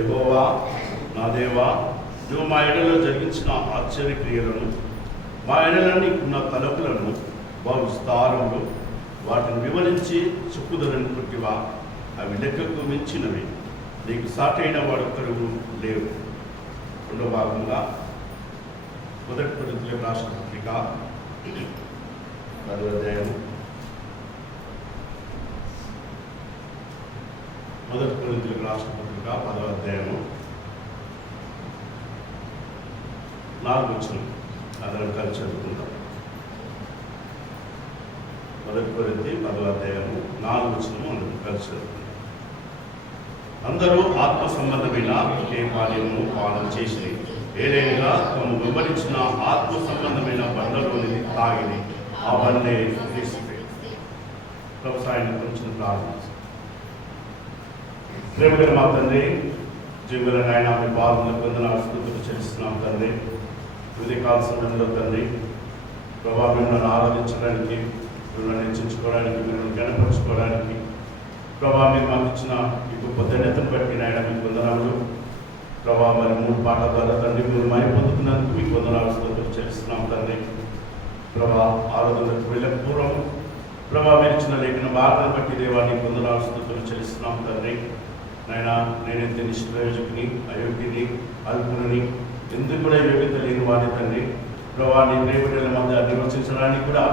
యెహోవా నా దేవా, నువ్వు మా ఎడలో జరిగించిన ఆశ్చర్యక్రియలను, మా ఎడలో నీకున్న తలపులను బహు విస్తారంలో వాటిని వివరించి చెప్పుదలనుకుంటివా? అవి లెక్కకు మించినవి, నీకు సాటైన వాడొక్కరు లేరు. రెండవ భాగంగా మొదటి కొరింథీయులకు రాసిన పత్రిక 10వ అధ్యాయం, మొదటి కొరింథీయులకు రాసిన పత్రిక 10వ అధ్యాయము 4వ వచనం. అందరం కలిసి చదువుకుంటాం. మొదటి కొరింథీ 10వ అధ్యాయము 4వ వచనము అందరం కలిసి చదువుకుంటాం. అందరూ ఆత్మ సంబంధమైన ఒకే పానీయము పానం చేసి ఏదైనా తమ వివరించిన ఆత్మ సంబంధమైన బండలోని తాగిని ఆ బండే క్రీస్తే. వ్యవసాయాన్ని కొంచెం ప్రారంభించాం. ప్రేమగల మా తండ్రి, జీవుల నాయన, మీ పాదములకు వందనాలు స్తుతులు చెల్లిస్తున్నాం తండ్రి. ఉదయకాల సమయంలో తండ్రి ప్రభా, మిమ్మల్ని ఆరాధించడానికి, మిమ్మల్ని హెచ్చించుకోవడానికి, మిమ్మల్ని గణపరచుకోవడానికి ప్రభా మీరు మాకు ఇచ్చిన ఈ గొప్ప ధన్యతను బట్టి నాయన మీకు వందనాలు ప్రభా. మరి 3 పాటల ద్వారా తండ్రి మీరు మై పొందుతున్నందుకు మీకు వందనాలు స్తుతులు చెల్లిస్తున్నాం తండ్రి. ప్రభా, ఆరాధనకు వెళ్ళక పూర్వం ప్రభా మీరు ఇచ్చిన లేఖన భాగాన్ని బట్టి దేవాన్ని వందనాలు స్తుతులు చెల్లిస్తున్నాం తండ్రి. నాయన, నేనైతే నిష్ప్రయోజకుని, అయోగ్యుని, అల్పుని, ఎందుకు కూడా యోగ్యత లేని వాడిని తండ్రి. ప్రభా, నీ ప్రేమల మధ్య నిర్వచించడానికి కూడా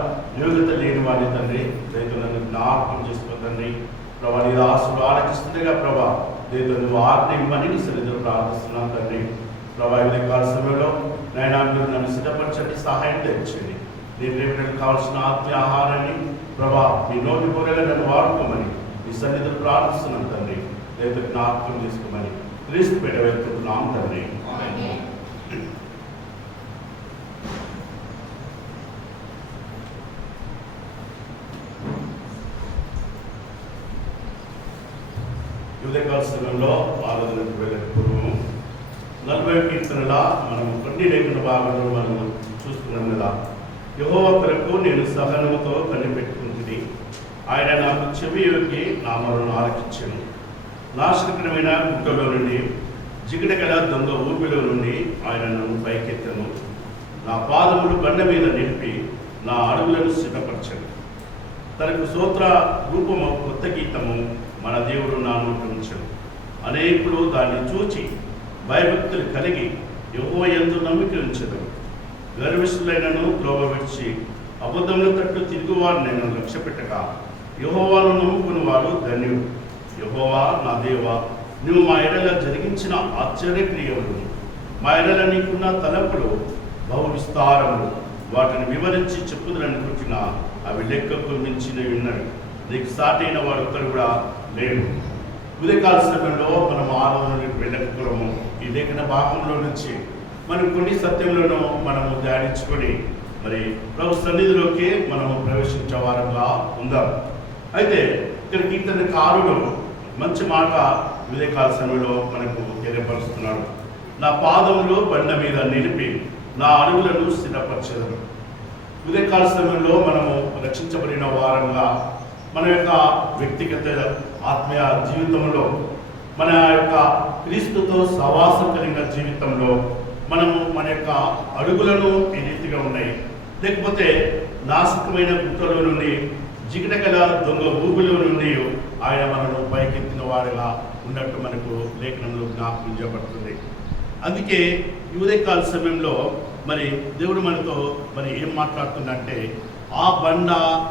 యోగ్యత లేని వాడిని తండ్రి. రైతులను జ్ఞాపకం చేసుకో తండ్రి. ప్రభా, నీ ఆశలు ఆలోచిస్తుండగా ప్రభా లేదు నువ్వు ఆజ్ఞ ఇవ్వని నీ సన్నిధిలో ప్రార్థిస్తున్నాను తండ్రి. ప్రభా, ఇది కాల సమయంలో నాయన మీరు నన్ను సిద్ధపరచండి, సహాయం తెచ్చండి. నీ ప్రేమలకు కావాల్సిన ఆత్మీయ ఆహారాన్ని ప్రభా మీ నోటి పొరగా నన్ను వాడుకోమని నీ సన్నిధిలో ప్రార్థిస్తున్నాను తండ్రి. లేదు జ్ఞాపకం చేసుకోమని క్రీస్తు పేట వెళ్తున్నాం తండ్రి. ఉదయకాల సమయంలో ఆరాధనకు వెళ్ళక పూర్వం 40వ కీర్తనల మనము కొన్ని లేఖన భాగంలో మనము చూస్తున్నాం కదా. యెహోవా కొరకు నేను సహనముతో కనిపెట్టుకుంటుంది, ఆయన నాకు చెవి యొక్కి నా మొరను ఆలకించెను. నాశనకరమైన గుట్టలో నుండి, జిగటగల దొంగ ఊపిలో నుండి ఆయన నన్ను పైకెత్తను. నా పాదములు బండ మీద నిలిపి నా అడుగులను సిద్ధపరచను. తనకు స్తోత్ర రూపము కొత్త గీతము మన దేవుడు నా నోట ఉంచెను. అనేకులు దాన్ని చూచి భయభక్తులు కలిగి యెహోవా యందు నమ్మిక ఉంచెదరు. గర్విష్ఠులైనను త్రోవ విడిచి అబద్ధముల తట్టు తిరుగువారు నేను లక్ష్యపెట్టగా యెహోవాను నమ్ముకుని వారు ధన్యుడు. యెహోవా నా దేవా, నువ్వు మా ఎడల జరిగించిన ఆశ్చర్యక్రియలు, మా ఎడల నీకున్న తలపులు బహు విస్తారములు, వాటిని వివరించి చెప్పుదలనుకుంటున్న అవి లెక్కకు మించినవి ఉన్నవి, నీకు సాటైన వాడు ఒక్కరు కూడా లేడు. ఉదయకాల సమయంలో మనం ఆరాధనకు వెళ్ళకపోవడము ఈ లేఖన భాగంలో నుంచి మనం కొన్ని సత్యంలోనూ మనము ధ్యానించుకొని మరి ప్రభు సన్నిధిలోకి మనము ప్రవేశించే వారంగా ఉందాం. అయితే ఇక్కడ కీర్తనకారుడు మంచి మాట ఉదయకాల సమయంలో మనకు తెలియపరుస్తున్నాడు. నా పాదములు బండ మీద నిలిపి నా అడుగులను స్థిరపరచెదను. ఉదయకాల సమయంలో మనము రక్షించబడిన వారంగా మన యొక్క వ్యక్తిగత ఆత్మీయ జీవితంలో, మన యొక్క క్రీస్తుతో సహవాసం కలిగిన జీవితంలో మనము మన యొక్క అడుగులను ఏ రీతిగా ఉన్నాయి, లేకపోతే నాశకమైన గుట్టలో నుండి, జిగటగల దొంగ ఊబిలో నుండి ఆయన మనను పైకెత్తిన వారిగా ఉన్నట్టు మనకు లేఖనంలో జ్ఞాపకం చేయబడుతుంది. అందుకే ఈ ఉదయకాల సమయంలో మరి దేవుడు మనతో మరి ఏం మాట్లాడుతుందంటే ఆ బండ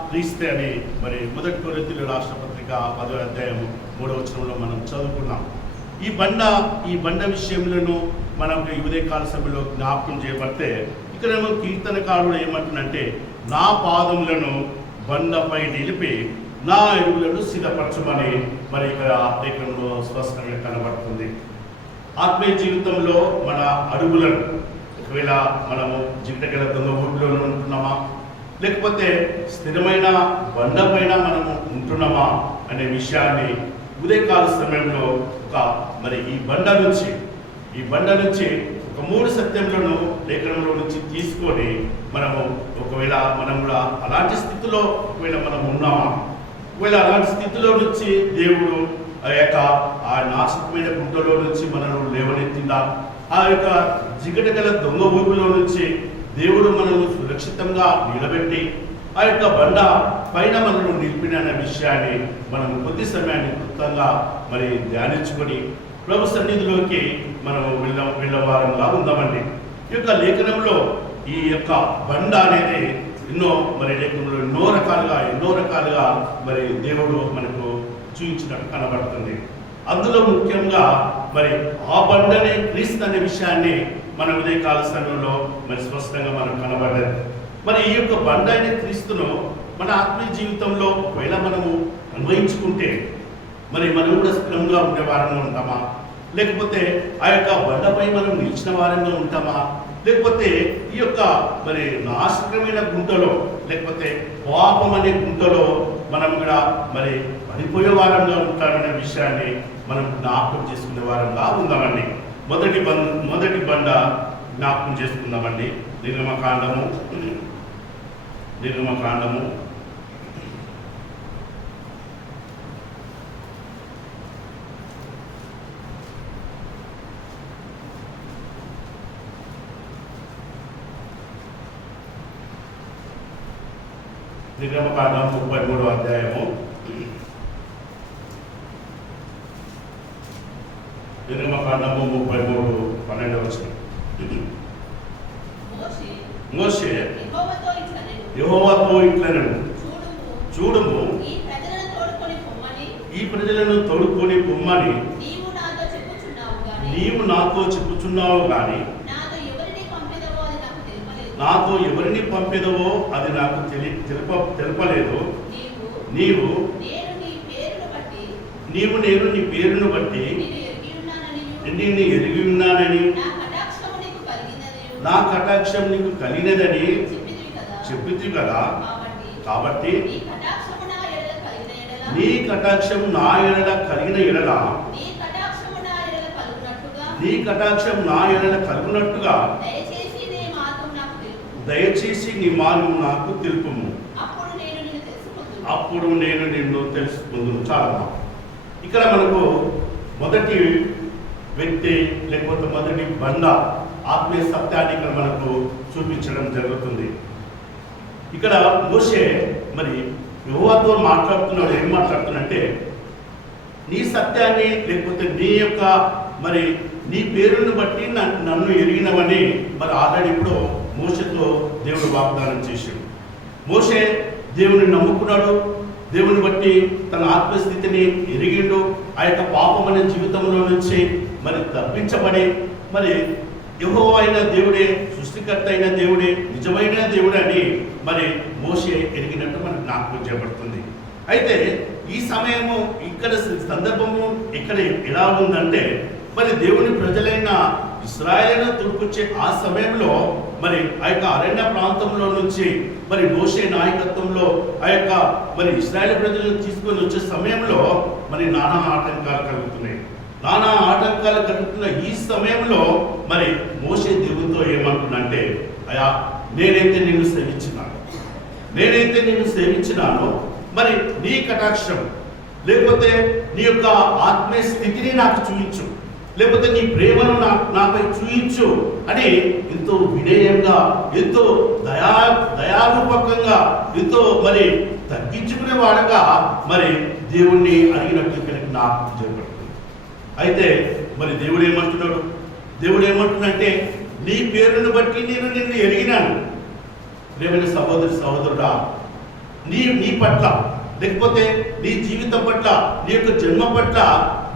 క్రీస్తే అని మరి మొదటి కొరింథీయులకు రాసిన పత్రిక 10వ అధ్యాయం 3వ వచనంలో మనం చదువుకున్నాం. ఈ బండ విషయంలో మనకు ఈ ఉదయకాల సమయంలో జ్ఞాపకం చేయబడితే ఇక్కడేమో కీర్తనకారుడు ఏమంటున్నంటే నా పాదములను బండపై నిలిపి నా అడుగులను సిద్ధపరచమని మరి ఇక్కడ లేఖనంలో స్పష్టంగా కనబడుతుంది. ఆత్మీయ జీవితంలో మన అడుగులను ఒకవేళ మనము జిగటగల దొంగ ఊపిలో ఉంటున్నామా, లేకపోతే స్థిరమైన బండ పైన మనము ఉంటున్నామా అనే విషయాన్ని ఉదయకాల సమయంలో మరి ఈ బండ నుంచి ఒక 3 సత్యములను లేఖనంలో నుంచి తీసుకొని మనము ఒకవేళ మనం కూడా అలాంటి స్థితిలో ఒకవేళ మనం ఉన్నామా, ఒకవేళ అలాంటి స్థితిలో నుంచి దేవుడు ఆ నాశకమైన గుంటలో నుంచి మనల్ని లేవనెత్తిందా, ఆ యొక్క జిగటగల దొంగ ఊపిలో నుంచి దేవుడు మనల్ని సురక్షితంగా నిలబెట్టి ఆ యొక్క బండ పైన మనల్ని నిలిపిన విషయాన్ని మనం కొద్ది సమయాన్ని క్లుప్తంగా మరి ధ్యానించుకొని ప్రభు సన్నిధిలోకి మనం వెళ్ళవారంగా ఉందామండి. ఈ యొక్క లేఖనంలో ఈ యొక్క బండ అనేది ఎన్నో లేఖనంలో ఎన్నో రకాలుగా మరి దేవుడు మనకు చూపించినట్టు కనబడుతుంది. అందులో ముఖ్యంగా మరి ఆ బండనే క్రీస్తు అనే విషయాన్ని మన ఉదయకాల సమయంలో మరి స్పష్టంగా మనకు కనబడలేదు. మరి ఈ యొక్క బండ అనే క్రీస్తును మన ఆత్మీయ జీవితంలో ఒకవేళ మనము అన్వయించుకుంటే మరి మనం కూడా స్థిరంగా ఉండే వారంగా ఉంటామా, లేకపోతే ఆ యొక్క బండపై మనం నిలిచిన వారంగా ఉంటామా, లేకపోతే ఈ యొక్క మరి నాశకమైన గుంటలో లేకపోతే పాపం అనే గుంటలో మనం కూడా మరి పడిపోయే వారంగా ఉంటామనే విషయాన్ని మనం జ్ఞాపకం చేసుకునే వారంగా ఉందామండి. మొదటి బండ జ్ఞాపకం చేసుకుందామండి. నిర్గమకాండము 33వ అధ్యాయము. నిర్గమకాండము 33:12 వచనం. మోషే యెహోవాతో ఇట్లనెను, చూడుము ఈ ప్రజలను తోడుకొని పొమ్మని నీవు నాతో చెప్పుచున్నావు గాని నాతో ఎవరిని పంపెదవో అది నాకు తెలుపలేదు. నేను నీ పేరును బట్టి నిన్ను ఎరిగి ఉన్నానని, నా కటాక్షం నీకు కలిగినదని చెప్పితివి కదా. కాబట్టి నీ కటాక్షం నా ఎడల కలిగిన ఎడల నీ కటాక్షం నా ఎడల కలుగునట్టుగా దయచేసి నీ మార్గం నాకు తెలుపుము, అప్పుడు నేను నిన్ను తెలుసుకుందును. చాలా ఇక్కడ మనకు మొదటి వ్యక్తి లేకపోతే మొదటి బండ ఆత్మీయ సత్యాన్ని ఇక్కడ మనకు చూపించడం జరుగుతుంది. ఇక్కడ మోషే మరి యెహోవాతో మాట్లాడుతున్నాడు. ఏం మాట్లాడుతున్నంటే నీ సత్యాన్ని లేకపోతే నీ యొక్క మరి నీ పేరును బట్టి నన్ను ఎరిగినవని మరి ఆల్రెడీ ఇప్పుడు మోషేతో దేవుడు వాగ్దానం చేశాడు. మోషే దేవుని నమ్ముకున్నాడు, దేవుని బట్టి తన ఆత్మస్థితిని ఎరిగిండు. ఆ యొక్క పాపం అనే జీవితంలో నుంచి మరి తప్పించబడి మరి యెహోవా అయిన దేవుడే, సృష్టికర్త అయిన దేవుడే, నిజమైన దేవుడే అని మరి మోషే ఎరిగినట్టు మనకు జ్ఞాపకం చేయబడుతుంది. అయితే ఈ సమయము ఇక్కడ సందర్భము ఇక్కడ ఎలా ఉందంటే మరి దేవుని ప్రజలైన ఇశ్రాయేలును తుడుకొచ్చే ఆ సమయంలో మరి ఆ యొక్క అరణ్య ప్రాంతంలో నుంచి మరి మోషే నాయకత్వంలో ఆ యొక్క మరి ఇశ్రాయేలు ప్రజలను తీసుకొని వచ్చే సమయంలో మరి నానా ఆటంకాలు కలుగుతున్నాయి. నానా ఆటంకాలు కలుగుతున్న ఈ సమయంలో మరి మోషే దేవునితో ఏమంటున్నంటే, అయ్యా నేనైతే నిన్ను సేవించినానో మరి నీ కటాక్షం లేకపోతే నీ యొక్క ఆత్మీయ స్థితిని నాకు చూపించు, లేకపోతే నీ ప్రేమను నాపై చూయించు అని ఎంతో వినయంగా, ఎంతో దయారూపకంగా, ఎంతో మరి తగ్గించుకునే వాడుగా మరి దేవుణ్ణి అడిగినట్టు కనుక నాకు చేయబడుతుంది. అయితే మరి దేవుడు ఏమంటున్నాడంటే నీ పేరును బట్టి నేను నిన్ను ఎరిగినాను. ప్రియమైన సహోదరుడా, నీ పట్ల లేకపోతే నీ జీవితం పట్ల, నీ యొక్క జన్మ పట్ల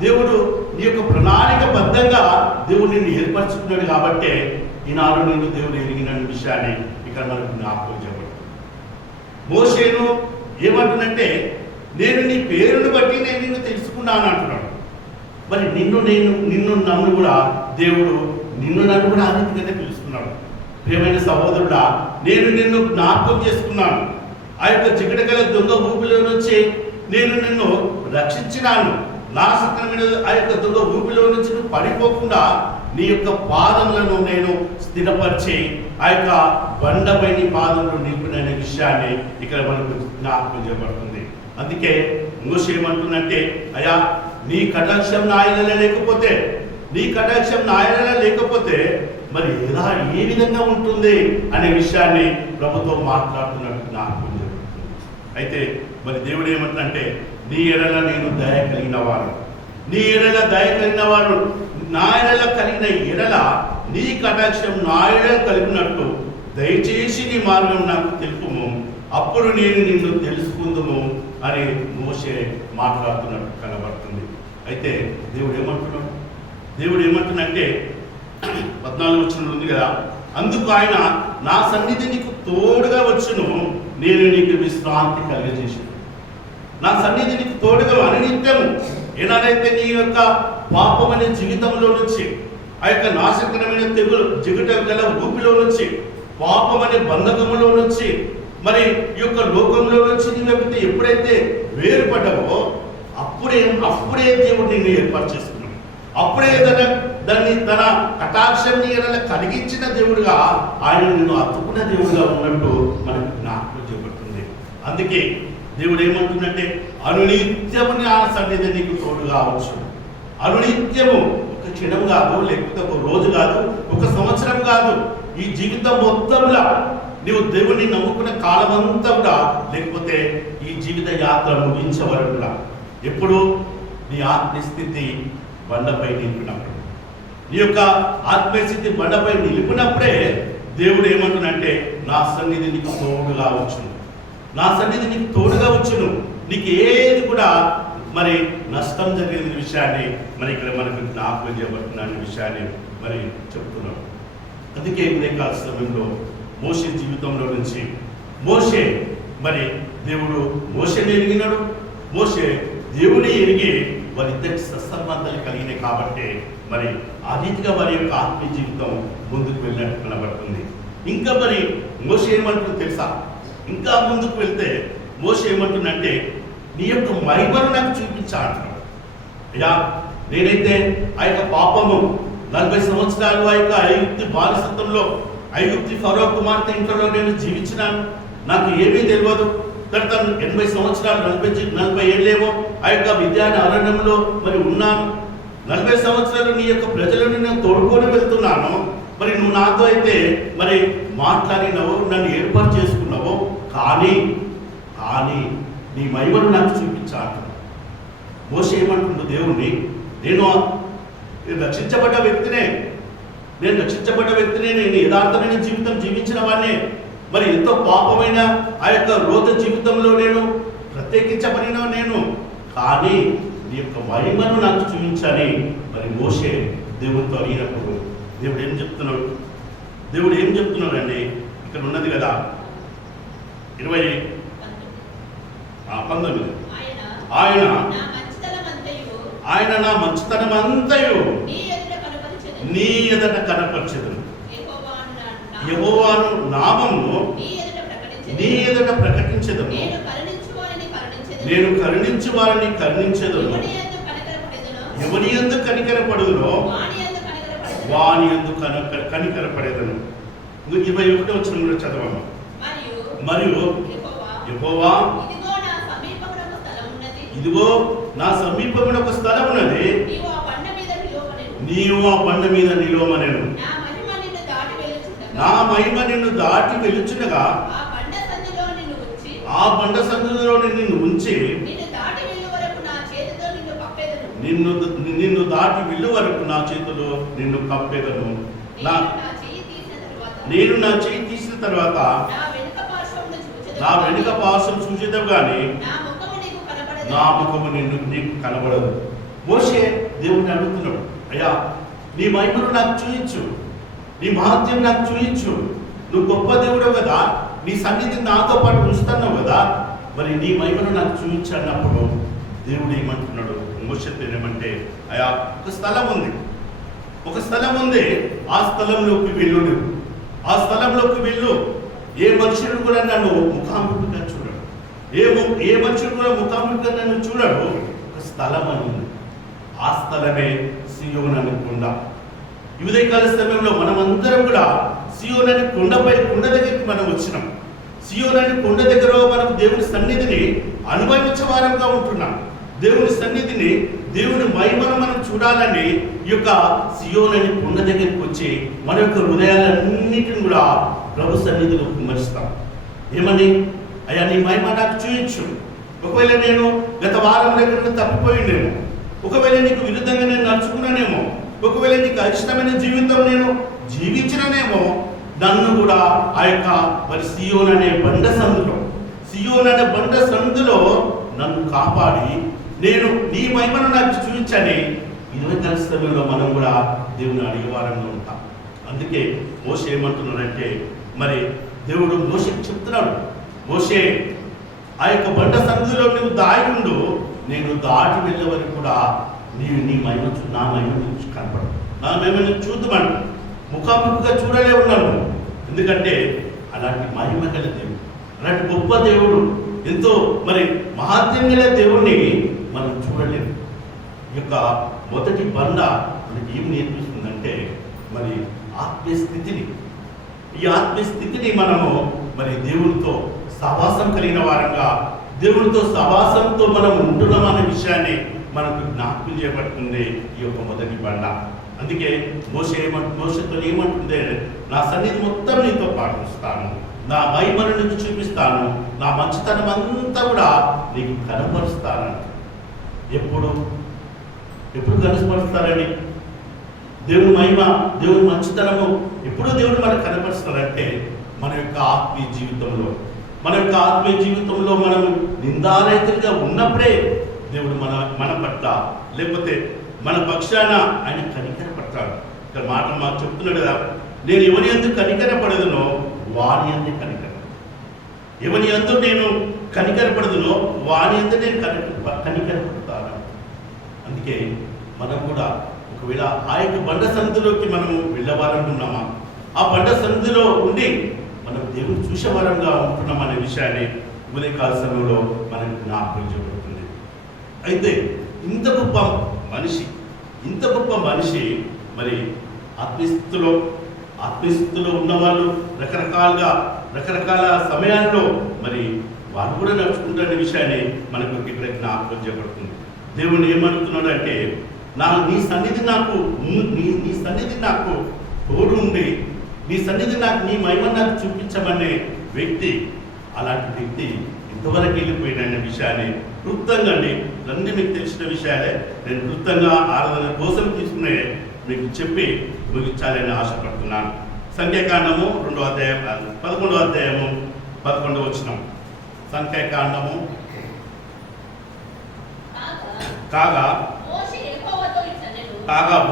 దేవుడు నీ యొక్క ప్రణాళికబద్ధంగా దేవుడు నిన్ను ఏర్పరచుకున్నాడు. కాబట్టి ఈనాడు నిన్ను దేవుడు ఎరిగిన విషయాన్ని ఇక్కడ మనకు జ్ఞాపకం చేయబడుతుంది. మోషేను ఏమంటున్నంటే నేను నీ పేరును బట్టి నేను నిన్ను తెలుసుకున్నాను అంటున్నాడు. మరి నన్ను కూడా దేవుడు నన్ను కూడా ఆ రీతిగానే పిలుస్తున్నాడు. ప్రియమైన సహోదరుడా, నేను నిన్ను జ్ఞాపకం చేసుకున్నాను. ఆ యొక్క జిగటగల దొంగ ఊపిలో నుంచి నేను నిన్ను రక్షించినాను. నాశకమైన ఆ యొక్క దొంగ ఊపిలో నుంచి నువ్వు పడిపోకుండా నీ యొక్క పాదములను నేను స్థిరపరిచి ఆ యొక్క బండపై నీ పాదములు నిలిపిన విషయాన్ని ఇక్కడ మనకు జ్ఞాపకం చేయబడుతుంది. అందుకే మోషే ఏమంటుందంటే, అయ్యా నీ కటాక్షం నా ఆయనలో లేకపోతే, నీ కటాక్షం నా ఆయనలో లేకపోతే మరి ఎలా ఏ విధంగా ఉంటుంది అనే విషయాన్ని ప్రభుతో మాట్లాడుతున్నట్టు నాకు అయితే మరి దేవుడు ఏమంటుందంటే, నీ ఎడల నేను దయ కలిగిన వాడు, నీ ఎడల దయ కలిగిన వాడు, నా ఎడల కలిగిన ఎడల నీ కటాక్షం నా ఎడల కలిగినట్టు దయచేసి నీ మార్గం నాకు తెలుపుము, అప్పుడు నేను నిన్ను తెలుసుకుందుము అని మోషే మాట్లాడుతున్నట్టు కనబడుతుంది. అయితే దేవుడు ఏమంటున్నాడు? దేవుడు ఏమంటున్నంటే 14 వచనంలో ఉంది కదా, అందుకు ఆయన నా సన్నిధి నీకు తోడుగా వచ్చును, నేను నీకు విశ్రాంతి కలిగజేసాను. నా సన్నిధి నీకు తోడుగా అనునిత్యము ఏనాడైతే నీ యొక్క పాపం అనే జీవితంలో నుంచి, ఆ యొక్క నాశకరమైన తెగులు జిగుట గల ఊపిలో నుంచి, పాపం అనే బంధకములో నుంచి, మరి ఈ యొక్క లోకంలో నుంచి నీవైతే ఎప్పుడైతే వేరుపడ్డావో అప్పుడే దేవుడు నిన్ను ఏర్పాటు చేసుకున్నాడు. అప్పుడే దాన్ని తన కటాక్షాన్ని కలిగించిన దేవుడుగా ఆయన నిన్ను అతుకున్న దేవుడుగా ఉన్నట్టు మనకు జ్ఞాపకం చేయబడుతుంది. అందుకే దేవుడు ఏమంటుందంటే, అనునిత్యము నా సన్నిధి నీకు తోడుగా అవచ్చు. అనునిత్యము ఒక క్షణం కాదు, లేకపోతే ఒక రోజు కాదు, ఒక సంవత్సరం కాదు, ఈ జీవితం మొత్తంలో నీవు దేవుడిని నమ్ముకున్న కాలం అంతా కూడా, లేకపోతే ఈ జీవిత యాత్ర ముగించే వరకు కూడా, ఎప్పుడు నీ ఆత్మస్థితి బండపై నిలిపినప్పుడు, నీ యొక్క ఆత్మస్థితి బండపై నిలిపినప్పుడే దేవుడు ఏమంటున్నంటే, నా సన్నిధి నీకు తోడుగా వచ్చును, నా సన్నిధి నీకు తోడుగా వచ్చును, నీకు ఏది కూడా మరి నష్టం జరిగిన విషయాన్ని మరి ఇక్కడ మనకు జ్ఞాపకం చేయబడుతున్న విషయాన్ని మరి చెప్తున్నాడు. అందుకే ఉదయకాల సమయంలో మోషే జీవితంలో నుంచి మోషే మరి దేవుడు మోషేని ఎరిగినాడు, మోషే దేవుని ఎరిగి వారిద్దరికి సత్సంబంధాలు కలిగినాయి కాబట్టి మరి ఆ రీతిగా వారి యొక్క ఆత్మీయ జీవితం ముందుకు వెళ్ళినట్టు కనబడుతుంది. ఇంకా మరి మోషే ఏమంటుందో తెలుసా? ఇంకా ముందుకు వెళ్తే మోషే ఏమంటుందంటే, నీ యొక్క మహిమను నాకు చూపించా అంటున్నాడు. అయ్యా నేనైతే ఆ యొక్క పాపము 40 సంవత్సరాలు ఆ యొక్క ఐగుప్తి బానిసత్వంలో ఐగుప్తి ఫరో కుమార్తె ఇంట్లో నేను జీవించినాను, నాకు ఏమీ తెలియదు. తర్వాత 80 సంవత్సరాలు 40 ఏళ్ళేమో ఆ యొక్క విద్యాని అరణ్యంలో మరి ఉన్నాను. 40 సంవత్సరాలు నీ యొక్క ప్రజలను నేను తోడుకొని వెళ్తున్నాను. మరి నువ్వు నాతో అయితే మరి మాట్లాడినవు, నన్ను ఏర్పాటు చేసుకున్నావు, కానీ నీ మహిమను నాకు చూపించాను. మోషే ఏమంటుండు దేవుణ్ణి, నేను రక్షించబడ్డ వ్యక్తినే, నేను యథార్థమైన జీవితం జీవించిన వాడినే, మరి ఎంతో పాపమైన ఆ యొక్క రోత జీవితంలో నేను ప్రత్యేకించబడిన నేను, కానీ నీ యొక్క మహిమను నాకు చూపించని మరి మోషే దేవుడితో అడిగినప్పుడు దేవుడు ఏం చెప్తున్నాడు అండి? ఇక్కడ ఉన్నది కదా 19 ఆయన నా మంచితనమంతయు నీ ఎదుట కనపరచెదను, యెహోవాను నామమును నీ ఎదుట ప్రకటించెదను, నేను కరుణించు వారిని కరుణించెదను, ఎవని యందు కనికరపడుదునో వాని యందు కనికరపడేదను. 21వ వచనంలో చదవము. మరియు యెహోవా, ఇదిగో నా సమీపమున ఒక స్థలం ఉన్నది, నీవు ఆ బండ మీద నిలువమనెను, నా మహిమ నిన్ను దాటి వెలుచునగా ఆ బండ సందులో నిన్ను ఉంచి నిన్ను దాటి వెళ్ళు వరకు నా చేతిలో నిన్ను కప్పేదను. నేను నా చేయి తీసిన తర్వాత నా వెనుక పార్శ్వం చూసేదావు కానీ నా ముఖము నీకు కనబడదు. మోషే దేవుడిని అడుగుతున్నాడు, అయ్యా నీ మహిమను నాకు చూయించు, నీ మహత్యం నాకు చూయించు, నువ్వు గొప్ప దేవుడు కదా, నీ సన్నిధి నాతో పాటు ఉంచుతున్నావు కదా, మరి నీ మహిమను నాకు చూయించు అన్నప్పుడు దేవుడు ఏమంటున్నాడు? మోషేతో ఏమంటే, అయ్యా ఒక స్థలం ఉంది, ఆ స్థలంలోకి వెళ్ళు, ఆ స్థలంలోకి వెళ్ళు. ఏ మనుషుడు కూడా నన్ను ముఖాముఖిగా చూడడు, ఏ మనుషుడు కూడా ముఖాముఖిగా నన్ను చూడడు. ఒక స్థలం అని ఉంది, ఆ స్థలమే సియోను అనే కొండ. ఈ ఉదయకాల సమయంలో మనమందరం కూడా సియోను అనే కొండ దగ్గరికి మనం వచ్చినాం. సియోను అనే కొండ దగ్గర మనకు దేవుని సన్నిధిని అనుభవించే వారంగా ఉంటున్నాం. దేవుని సన్నిధిని, దేవుని మహిమను మనం చూడాలని ఈ యొక్క సియోను అనే కొండ దగ్గరికి వచ్చి మన యొక్క హృదయాలన్నిటిని కూడా ప్రభు సన్నిధిలో కుమ్మరిస్తాం. ఏమని, అయ్యా నీ మహిమ నాకు చూయించు. ఒకవేళ నేను గత వారం దగ్గర తప్పిపోయిందేమో, ఒకవేళ నీకు విరుద్ధంగా నేను నడుచుకున్నానేమో, ఒకవేళ నీకు అయిష్టమైన జీవితం నేను జీవించిననేమో, నన్ను కూడా ఆ యొక్క మరి సియోను అనే బండ సందులో నన్ను కాపాడి నేను నీ మహిమను నాకు చూపించని 20 సమయంలో మనం కూడా దేవుని అడిగేవారంగా ఉంటాం. అందుకే మోషే ఏమంటున్నాడంటే, మరి దేవుడు మోషేకి చెప్తున్నాడు, మోషే ఆ యొక్క బండ సందులో నువ్వు దాగి ఉండు, నేను దాటి వెళ్ళే వరకు కూడా నీ మహిమ నా మహిమ కనపడదు, నా మహిమను చూద్దామని ముఖాముఖిగా చూడలే ఉన్నాను. ఎందుకంటే అలాంటి మహిమ గల దేవుడు, అలాంటి గొప్ప దేవుడు, ఎంతో మరి మహాత్మ్యం గల దేవుణ్ణి మనం చూడలేము. ఈ యొక్క మొదటి బండ మనకి ఏం నేర్పిస్తుందంటే మరి ఆత్మీయ స్థితిని, ఈ ఆత్మీయ స్థితిని మనము మరి దేవునితో సహవాసం కలిగిన వారంగా, దేవునితో సహవాసంతో మనం ఉంటున్నాం అనే విషయాన్ని మనకు జ్ఞాపకం చేయబడుతుంది ఈ యొక్క మొదటి బండ. అందుకే మోషేతో ఏమంటుంది, నా సన్నిధి మొత్తం నీతో పాటిస్తాను, నా మహిమను నీకు చూపిస్తాను, నా మంచితనం అంతా కూడా నీకు కనపరుస్తాను. ఎప్పుడు కనపరుస్తారని, దేవుని మహిమ, దేవుని మంచితనము ఎప్పుడు దేవుడు మనకు కనపరుస్తారంటే మన యొక్క ఆత్మీయ జీవితంలో మనం నిందారహితులుగా ఉన్నప్పుడే దేవుడు మన పట్ల, లేకపోతే మన పక్షాన ఆయన కనికరపడతాడు. ఇక్కడ మాట మాకు చెప్తున్నాడు కదా, నేను ఎవరి యందు కనికరపడదునో వాని యందు ఎవరి యందు నేను కనికరపడదునో వాని యందు నేను కనికరపడతాను. అందుకే మనం కూడా ఒకవేళ ఆ యొక్క బండ సంధిలోకి మనము వెళ్ళవాలనుకున్నామా, ఆ బండ సంధిలో ఉండి మనం దేవుని చూసేవారంగా ఉంటున్నాం అనే విషయాన్ని ఉదయకాల సమయంలో మనకు జ్ఞాపకం చేయబడుతుంది. అయితే ఇంత గొప్ప మనిషి మరి ఆత్మీయస్థితిలో ఉన్నవాళ్ళు రకరకాల సమయాల్లో మరి వాళ్ళు కూడా నడుచుకుంటున్న విషయాన్ని మనకు ఇక్కడ జ్ఞాపకం చేయబడుతుంది. దేవుని ఏమంటున్నాడు అంటే, నీ సన్నిధి నాకు తోడు ఉండి, నీ సన్నిధి నాకు, నీ మహిమ నాకు చూపించమనే వ్యక్తి, అలాంటి వ్యక్తి ఇంతవరకు వెళ్ళిపోయిన విషయాన్ని క్లుప్తంగా అండి, అన్నీ మీకు తెలిసిన విషయాలే, నేను క్లుప్తంగా ఆరాధన కోసం తీసుకునే మీకు చెప్పి ముగించాలని ఆశపడుతున్నాను. సంఖ్యాకాండము 2వ అధ్యాయం 11వ అధ్యాయము 11వ వచనం. సంఖ్యాకాండము కాగా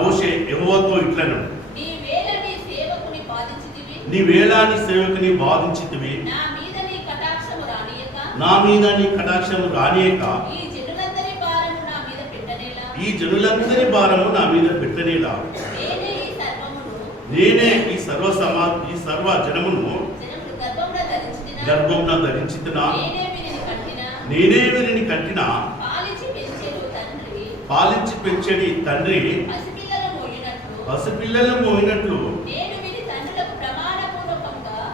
మోషే యెహోవాతో ఇట్లనెను, నీ వేళ నీ సేవకుని బాధించితివి, నా మీద నీ కటాక్షము రానియక ఈ జనులందరి భారము నా మీద పెట్టనేలా నేనే ఈ సర్వ జనమును గర్భమున ధరించితినా, నేనే వీరిని కట్టిన పాలించి పెంచేది తండ్రి పసిపిల్లలను మోయినట్లు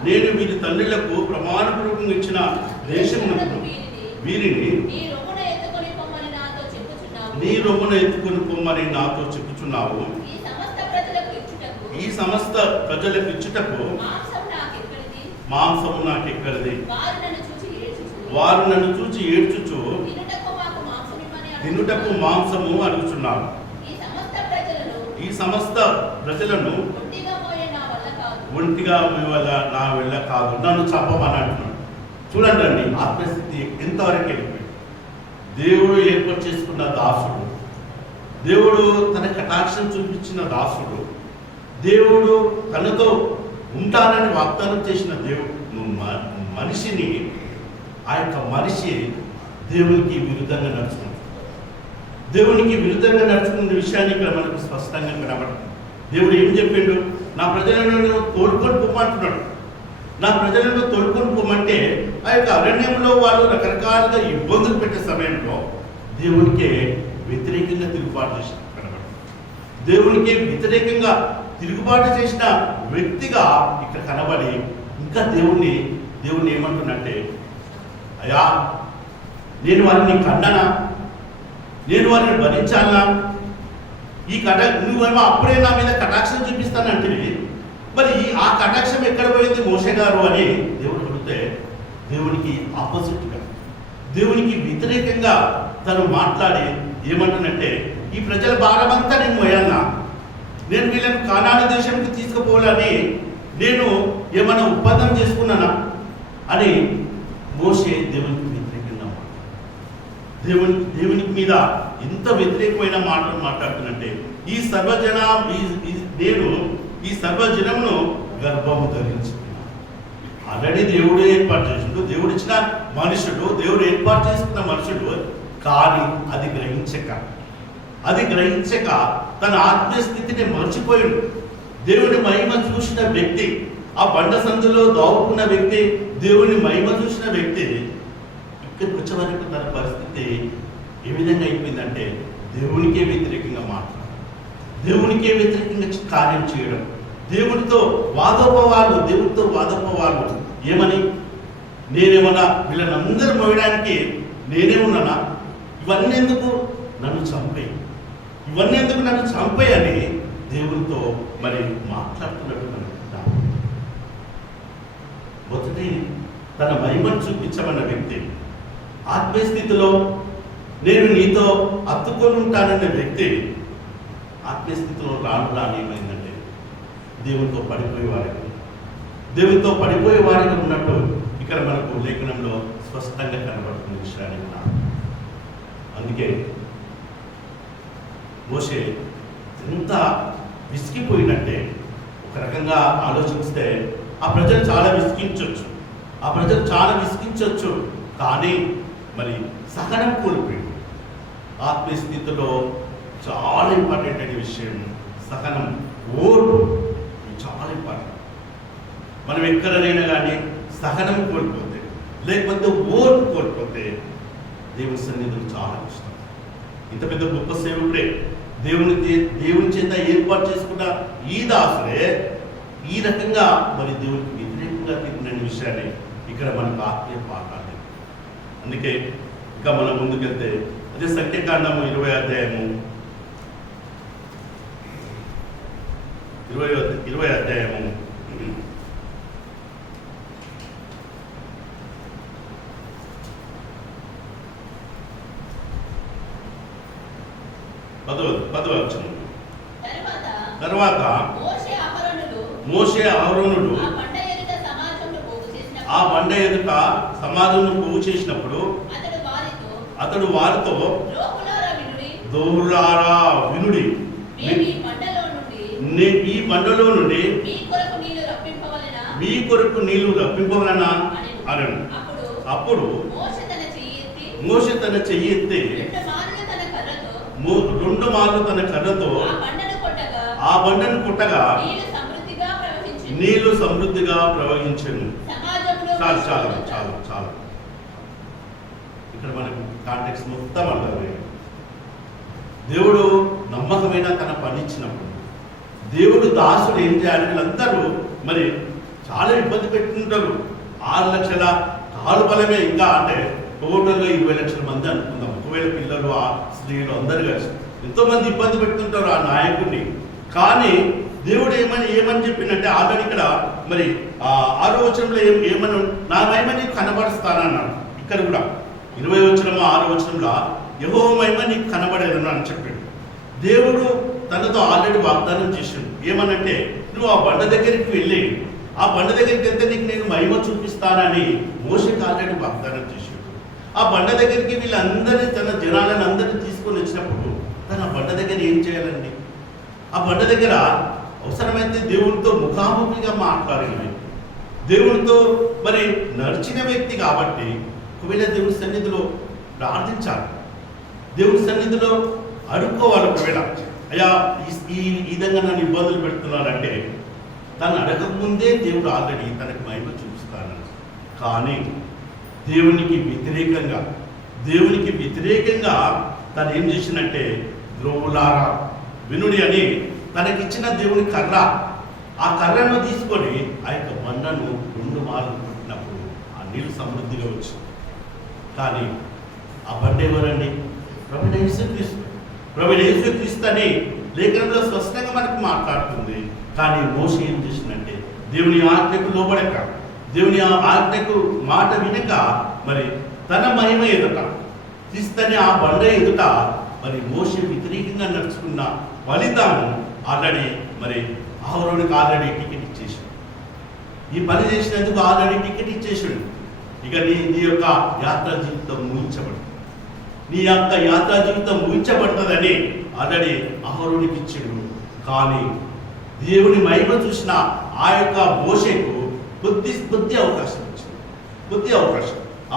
నేను వీరి తండ్రులకు ప్రమాణపూర్వకంగా ఇచ్చిన దేశమునకు వీరిని నీ రొమ్మున ఎత్తుకొని పొమ్మని నాతో చెప్పుచున్నావు. ఈ సమస్త ప్రజలకు ఇచ్చుటకు మాంసము నాకెక్కడిది, వారు నన్ను చూచి ఏడ్చుచు తినుటకు మాంసము అడుగుచున్నారు. ఈ సమస్త ప్రజలను ఒంటిగా నా వెళ్ళ కాదు, నన్ను చంపమని అంటున్నాడు. చూడండి ఆత్మస్థితి ఎంతవరకు వెళ్ళిపోయింది. దేవుడు ఏర్పాటు చేసుకున్న దాసుడు, దేవుడు తన కటాక్షం చూపించిన దాసుడు, దేవుడు తనతో ఉంటానని వాగ్దానం చేసిన మనిషిని, ఆ యొక్క మనిషి దేవునికి విరుద్ధంగా నడుచుకున్న విషయాన్ని ఇక్కడ మనకు స్పష్టంగా కనబడుతుంది. దేవుడు ఏం చెప్పిండు, నా ప్రజలను తోడుకొని పొమ్మంటున్నాడు. నా ప్రజలను తోడుకొని పొమ్మంటే ఆ యొక్క అరణ్యంలో వాళ్ళు రకరకాలుగా ఇబ్బందులు పెట్టే సమయంలో దేవునికే వ్యతిరేకంగా తిరుగుబాటు చేసిన కనబడుతుంది. దేవునికే వ్యతిరేకంగా తిరుగుబాటు చేసిన వ్యక్తిగా ఇక్కడ కనబడి, ఇంకా దేవుణ్ణి ఏమంటున్నట్టే, అయ్యా నేను వారిని కన్నానా? నేను వారిని భరించాలా? ఈ నువ్వేమో అప్పుడే నా మీద కటాక్షం చూపిస్తానంటే మరి ఆ కటాక్షం ఎక్కడ పోయింది మోషే గారు అని దేవుడు అడిగితే, దేవునికి ఆపోజిట్గా, దేవునికి వ్యతిరేకంగా తను మాట్లాడి ఏమంటానంటే, ఈ ప్రజల భారమంతా నేను మోయాలన్నా, నేను వీళ్ళని కానాను దేశానికి తీసుకుపోవాలని నేను ఏమన్నా ఒప్పందం చేసుకున్నానా అని మోషే దేవునికి వ్యతిరేకంగా దేవునికి మీద ఎంత వ్యతిరేకమైన మాటలు మాట్లాడుతున్నట్టే, ఈ సర్వజనమును గర్భము ధరించుకున్నాను. ఆల్రెడీ దేవుడే ఏర్పాటు చేసిండు, దేవుడు ఇచ్చిన మనుషుడు, దేవుడు ఏర్పాటు చేసుకున్న మనుషుడు. కానీ అది గ్రహించక తన ఆత్మీయ స్థితిని మర్చిపోయాడు. దేవుని మహిమ చూసిన వ్యక్తి, ఆ బండ సందులో దావుకున్న వ్యక్తి, దేవుని మహిమ చూసిన వ్యక్తి ఇక్కడికి వచ్చే వరకు తన పరిస్థితి ఏ విధంగా అయిపోయిందంటే, దేవునికే వ్యతిరేకంగా మాట్లాడడం, దేవునికే వ్యతిరేకంగా కార్యం చేయడం, దేవునితో వాదోపవాళ్ళు ఏమని, నేనేమన్నా వీళ్ళని అందరూ మోయడానికి నేనే ఉన్నానా? ఇవన్నీ ఎందుకు నన్ను చంపేయి అని దేవునితో మరి మాట్లాడుతున్నట్టు మనం మొదటి తన మహిమను చూపించమన్న వ్యక్తి, ఆత్మీయ స్థితిలో నేను నీతో అత్తుకొని ఉంటానన్న వ్యక్తి ఆత్మీయ స్థితిలో రాను ఏమైందంటే దేవునితో పడిపోయేవాడిగా ఉన్నట్టు ఇక్కడ మనకు లేఖనంలో స్పష్టంగా కనబడుతున్న విషయాన్ని ఉన్నాను. అందుకే మోషే ఎంత విసిగిపోయినట్టే, ఒక రకంగా ఆలోచిస్తే ఆ ప్రజలు చాలా విసిగించవచ్చు, కానీ మరి సహనం కోల్పోయాడు. ఆత్మీయ స్థితిలో చాలా ఇంపార్టెంట్ అనే విషయం సహనం, ఓర్పు చాలా ఇంపార్టెంట్. మనం ఎక్కడైనా కానీ సహనం కోల్పోతే, లేకపోతే ఓర్పు కోల్పోతే దేవుని సన్నిధులు చాలా కష్టం. ఇంత పెద్ద గొప్ప సేవకుడే, దేవుని చేత ఏర్పాటు చేసుకున్న ఈ దాసుడే ఈ రకంగా మరి దేవునికి వ్యతిరేకంగా తిరిగిన విషయాన్ని ఇక్కడ మనకు ఆత్మీయ పాఠాలు. అందుకే ఇంకా మనం ముందుకెళ్తే అదే సంఖ్యాకాండము 20వ అధ్యాయము 20వ అధ్యాయము 10వ వచనం. తర్వాత మోషే అహరోనులు ఆ బండ ఎదుట సమాజంలో పోగు చేసినప్పుడు అతడు వారితో, దోరులారా వినుడి, ఈ బండలో నుండి మీ కొరకు నీళ్లు రప్పింపవలనా అనను. అప్పుడు మోషే తన చెయ్యి ఎత్తి 2 మార్లు తన కర్రతో ఆ బండను కొట్టగా నీళ్లు సమృద్ధిగా ప్రవహించెను. చాలా ఇక్కడ మనకు కాంటెక్స్ట్ మొత్తం అర్థమే. దేవుడు నమ్మకమైన తన పని ఇచ్చినప్పుడు దేవుడు దాసుడు ఏం చేయాలి? వీళ్ళందరూ మరి చాలా ఇబ్బంది పెట్టుకుంటారు. 6 లక్షల కాలు బలమే, ఇంకా అంటే టోటల్గా 20 లక్షల మంది అనుకుందాం. ఒకవేళ పిల్లలు, ఆ స్త్రీలు అందరూ కలిసి ఎంతోమంది ఇబ్బంది పెడుతుంటారు ఆ నాయకుడిని. కానీ దేవుడు ఏమని చెప్పిందంటే, ఆల్రెడీ ఇక్కడ మరి 6వ వచనంలో ఏమని, నా మహిమ నీకు కనబరుస్తానన్నాడు. ఇక్కడ కూడా 20వ వచనం 6వ వచనంలో యెహోవా మహిమ నీకు కనబడేదన్నా అని చెప్పాడు. దేవుడు తనతో ఆల్రెడీ వాగ్దానం చేశాడు. ఏమనంటే, నువ్వు ఆ బండ దగ్గరికి వెళ్తే నీకు నేను మహిమ చూపిస్తానని మోషేకి ఆల్రెడీ వాగ్దానం చేశాడు. ఆ బండ దగ్గరికి వీళ్ళందరినీ, తన జనాలను అందరినీ తీసుకొని వచ్చినప్పుడు తను ఆ బండ దగ్గర ఏం చేయాలండి? ఆ బండ దగ్గర అవసరమైతే దేవునితో ముఖాముఖిగా మాట్లాడిన వ్యక్తి, దేవునితో మరి నడిచిన వ్యక్తి కాబట్టి ఒకవేళ దేవుని సన్నిధిలో ప్రార్థించాలి, దేవుని సన్నిధిలో అడుక్కోవాలి. ఒకవేళ అయ్యా ఈ విధంగా నన్ను ఇబ్బందులు పెడుతున్నానంటే తను అడగకముందే దేవుడు ఆల్రెడీ తనకు మహిమ చూపిస్తాను. కానీ దేవునికి వ్యతిరేకంగా తను ఏం చేసినట్టే, ద్రోవులారా వినుడి అని తనకిచ్చిన దేవుని కర్ర, ఆ కర్రను తీసుకొని ఆ యొక్క బండను 2 మార్లు కొట్టినప్పుడు ఆ నీళ్ళు సమృద్ధిగా వచ్చింది. కానీ ఆ బండ ఎవరండి? ప్రభువైన యేసుక్రీస్తు. ప్రభువైన యేసుక్రీస్తు అని లేఖనంలో స్పష్టంగా మనకు మాట్లాడుతుంది. కానీ మోషే ఏం చేసిందంటే దేవుని ఆజ్ఞకు లోబడక, దేవుని ఆజ్ఞకు మాట వినక, మరి తన మహిమ ఎదుట, క్రీస్తుని ఆ బండ ఎదుట మరి మోషే వ్యతిరేకంగా నడుచుకున్న ఫలితం ఆల్రెడీ మరి అహరోనుకి ఆల్రెడీ టికెట్ ఇచ్చేసాడు. ఈ పని చేసినందుకు ఆల్రెడీ టికెట్ ఇచ్చేసాడు. ఇక నీ యొక్క యాత్రా జీవితం ముగించబడుతుంది. నీ యొక్క యాత్రా జీవితం ముగించబడుతుందని ఆల్రెడీ అహరోనుకి ఇచ్చాడు. కానీ దేవుని మహిమ చూసిన ఆ యొక్క మోషేకు కొద్ది అవకాశం వచ్చింది. కొద్ది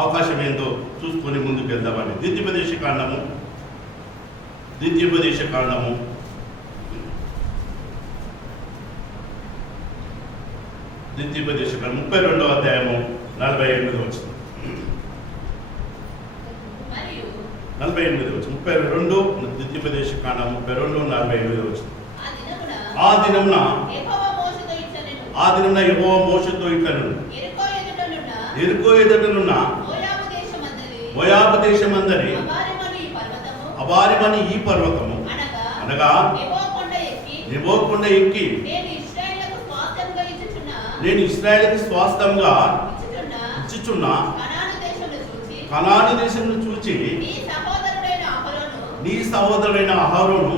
అవకాశం ఏందో చూసుకొని ముందుకు వెళ్దామండి. ద్వితీయోపదేశ కాండము 32వ అధ్యాయము 48వ వచనం. 48వ వచనం. 32 ద్వితీయోపదేశ కాండము 32:48వ వచనం. ఆ దినమున యెహోవా మోషేతో ఇట్లనెను, యెరికో ఎదుటనున్న మోయాబు దేశమందరి అబారిమని ఈ పర్వతము అనగా నెబో కొండ ఎక్కి నేను ఇశ్రాయేలుకు స్వాస్థ్యంగా ఇచ్చుచున్న కనాను దేశమును చూచి నీ సహోదరుడైన అహరోను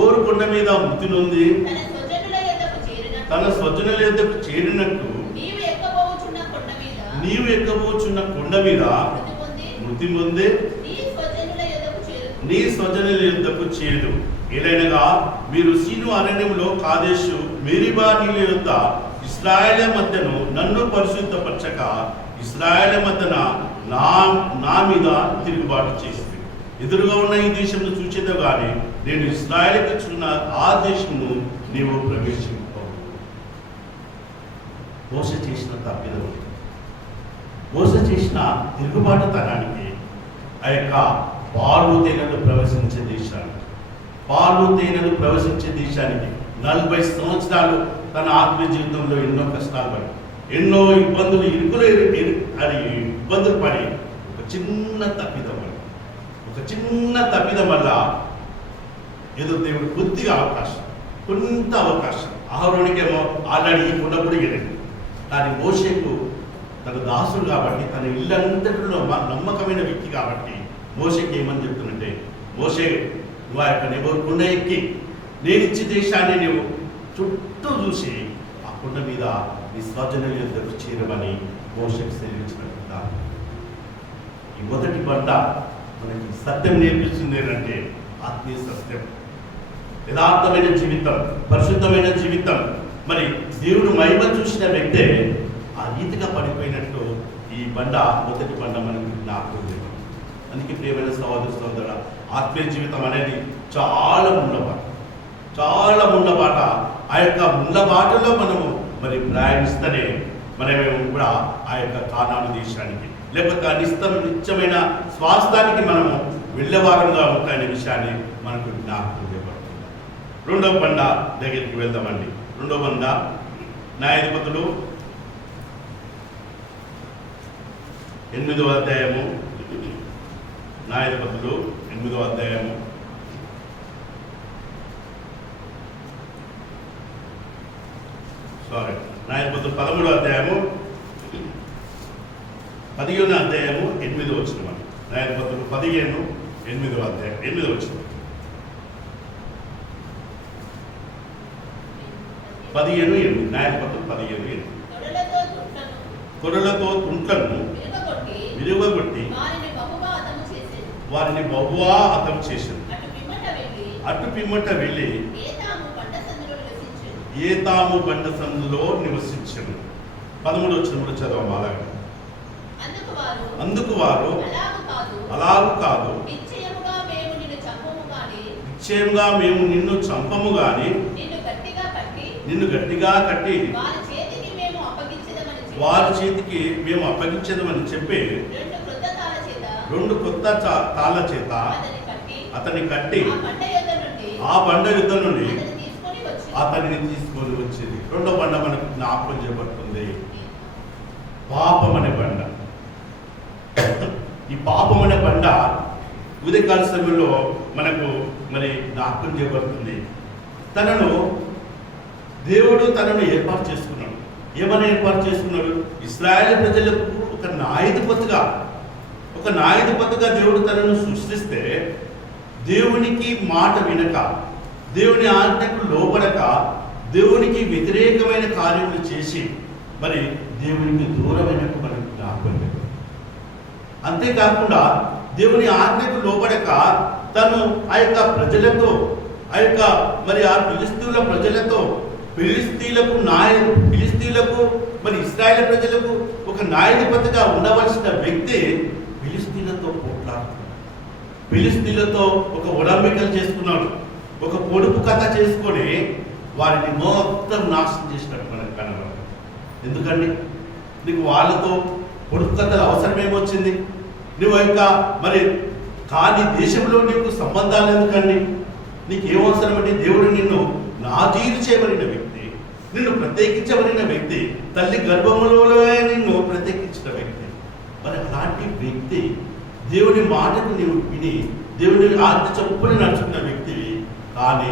ఓరు కొండ మీద మృతి నొంది తన స్వజనుల యొద్దకు చేరినట్టు నీవు ఎక్కబోచున్న కొండ మీద మృతి పొంది నీ స్వజనుల యొద్దకు చేరు. ఏలైనగా మీరు సీను అరణ్యంలో కాదేశు మేరీబా నీళ్ళ యొద్ద ఇశ్రాయేలు మధ్యను నన్ను పరిశుద్ధపరచక ఇశ్రాయేలు మధ్యన నా మీద తిరుగుబాటు చేసింది. ఎదురుగా ఉన్న ఈ దేశంను చూచేదో కానీ నేను ఇశ్రాయేలుకు ఇచ్చిన ఆ దేశమును నీవు ప్రవేశింపవు. మోస చేసిన తప్పిదం, మోస చేసిన తిరుగుబాటుతనానికి ఆ యొక్క పాలు తేనెలు ప్రవేశించే దేశానికి 40 సంవత్సరాలు తన ఆత్మీయ జీవితంలో ఎన్నో కష్టాలు పడి, ఎన్నో ఇబ్బందులు పడి ఒక చిన్న తప్పిదం వల్ల ఏదో దేవుడు కొంత అవకాశం అహరోనుకేమో ఆల్రెడీ ఈ కొండప్పుడు వెళ్ళింది. కానీ మోషేకు తన దాసుడు కాబట్టి, తన ఇల్లంతటిలో నమ్మకమైన వ్యక్తి కాబట్టి మోషేకి ఏమని చెప్తున్నట్టే, మోషే నువ్వు ఆ యొక్క నెబో కొండ ఎక్కి నేను ఇచ్చే దేశాన్ని నువ్వు చుట్టూ చూసి ఆ కొండ మీద నీ స్వజనుల యొద్దకు చేరమని మోషేకు సెలవించినట్టు. ఈ మొదటి బండ మనకి సత్యం నేర్పిస్తుంది ఏంటంటే ఆత్మీయ సత్యం, యథార్థమైన జీవితం, పరిశుద్ధమైన జీవితం. మరి దేవుడు మహిమ చూసిన వ్యక్తే ఆ రీతిగా పడిపోయినట్టు ఈ మొదటి బండ మనకి జ్ఞాపకం. అందుకే ప్రియమైన సహోదరుల ఆత్మీయ జీవితం అనేది చాలా ముండబాట. ఆ యొక్క ముండబాటలో మనము మరి ప్రయాణిస్తేనే మనమేమో కూడా ఆ యొక్క కానాను దేశానికి లేకపోతే ఆ నిత్యమైన స్వాస్థానికి మనము వెళ్ళేవారంగా ఉంటాయనే విషయాన్ని మనకు జ్ఞాపకం చేయబడుతుంది. రెండవ బండ దగ్గరికి వెళ్దామండి. రెండవ బండ న్యాయాధిపతులు 8వ అధ్యాయము. న్యాయాధిపతులు 8వ అధ్యాయము 13వ అధ్యాయము 15వ అధ్యాయము 8వ వచనం. న్యాయాధిపతులు 15:8వ అధ్యాయం 8వ వచనం. 15:8 న్యాయాధిపతులు 15:8. కొరలతో తుంట్లను విరుగగొట్టి వారిని బహువా హతం చేసింది. అటు పిమ్మట వెళ్ళి ఏతాము బండ సందులో నివసించను. 13వ వచనంలో చదవము. అలాగే అందుకు వారు అలాగు కాదు, నిశ్చయముగా మేము నిన్ను చంపము గాని నిన్ను గట్టిగా కట్టి వారి చేతికి మేము అప్పగించదమని చెప్పి 2 కొత్త తాళ్ళ చేత అతన్ని కట్టి ఆ బండ యుద్ధ నుండి అతనిని తీసుకొని వచ్చేది. రెండో బండ మనకు జ్ఞాపకం చేయబడుతుంది, పాపం అనే బండ. ఈ పాపం అనే బండ ఉదయకాల సమయంలో మనకు మరి జ్ఞాపకం చేయబడుతుంది. దేవుడు తనను ఏర్పాటు చేసుకున్నాడు. ఏమని ఏర్పాటు చేసుకున్నాడు? ఇశ్రాయేలు ప్రజలకు ఒక న్యాయాధిపతిగా దేవుడు తనను సృష్టిస్తే, దేవునికి మాట వినక, దేవుని ఆజ్ఞకు లోబడక, దేవునికి వ్యతిరేకమైన కార్యములు చేసి మరి దేవునికి దూరమైనట్టు మనకు జ్ఞాపకం. అంతేకాకుండా దేవుని ఆజ్ఞకు లోబడక తను ఆ యొక్క ప్రజలతో, ఆ ఫిలిస్తీన్ల ప్రజలతో, ఫిలిస్తీన్లకు మరి ఇశ్రాయేలు ప్రజలకు ఒక న్యాయాధిపతిగా ఉండవలసిన వ్యక్తి ఫిలిస్తీన్లతో పోట్లాడుతున్నాడు. ఫిలిస్తీన్లతో ఒక ఒడంబికలు చేసుకున్నాడు. ఒక పొడుపు కథ చేసుకొని వారిని మొత్తం నాశనం చేసినట్టు మనకు కనబడదు. ఎందుకండి? నీకు వాళ్ళతో పొడుపు కథలు అవసరమేమొచ్చింది? నువ్వు మరి కానీ దేశంలో నీకు సంబంధాలు ఎందుకండి? నీకు ఏమవసరం అంటే దేవుడు నిన్ను నాజీరు చేయబడిన వ్యక్తి, నిన్ను ప్రత్యేకించబడిన వ్యక్తి, తల్లి గర్భములోనే నిన్ను ప్రత్యేకించిన వ్యక్తి. మరి అలాంటి వ్యక్తి దేవుని మాటకు నీవు విని దేవుని ఆజ్ఞ చొప్పున నడుచుకున్న వ్యక్తివి, కానీ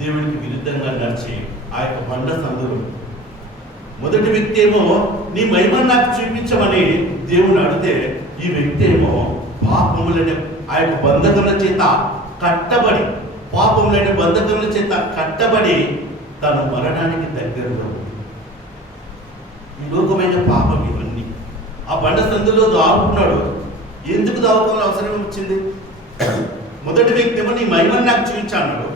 దేవునికి విరుద్ధంగా నడిచి ఆ యొక్క బండ సందులు. మొదటి వ్యక్తి ఏమో నీ మహిమను నాకు చూపించమని దేవుని అడిగితే, ఈ వ్యక్తి ఏమో పాపములనే ఆ యొక్క బంధకముల చేత కట్టబడి, తను మరణానికి దగ్గరలో. ఈ లోకమైన పాపం ఇవన్నీ. ఆ బండ సందులో దాక్కున్నాడు. ఎందుకు దావుకోవాలని అవసరం వచ్చింది? మొదటి వ్యక్తి ఏమో నీ మహిమను నాకు చూపించాడు.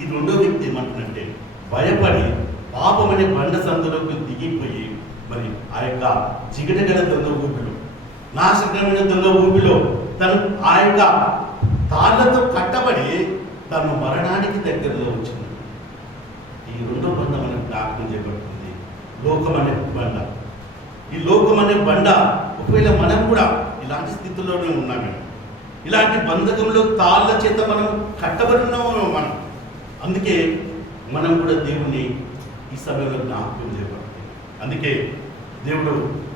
ఈ రెండో వ్యక్తి ఏమంటున్నంటే భయపడి పాపం అనే బండ సందులోకి దిగిపోయి మరి ఆ యొక్క జిగటగల దొంగ ఊపిలో, నాశనమైన దొంగ ఊపిలో తను ఆ యొక్క తాళ్లతో కట్టబడి తను మరణానికి దగ్గరలో వచ్చింది. ఈ రెండో బండ మనకు జ్ఞాపకం చేయబడుతుంది, లోకం అనే బండ. ఈ లోకం అనే బండ ఒకవేళ మనం కూడా ఇలాంటి స్థితిలోనే ఉన్నామే, ఇలాంటి బంధకంలో తాళ్ళ చేత మనం కట్టబడి ఉన్నాము మనం. అందుకే మనం కూడా దేవుని ఈ సమయంలో జ్ఞాపకం చేయబడుతుంది. అందుకే దేవుడు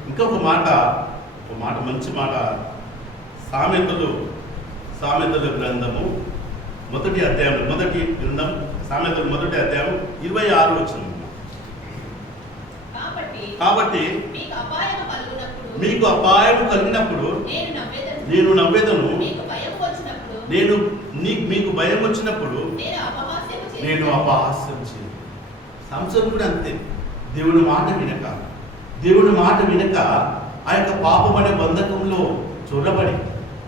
ఇంకొక మాట, మంచి మాట, సామెతలు గ్రంథము మొదటి అధ్యాయం 26 వచనం. కాబట్టి మీకు అపాయం కలిగినప్పుడు నేను నవ్వేదను, మీకు భయం వచ్చినప్పుడు నేను అపహాస్యం చేయను. సంసోను కూడా అంతే. దేవుని మాట వినక ఆ యొక్క పాపం అనే బంధకంలో చొరబడి,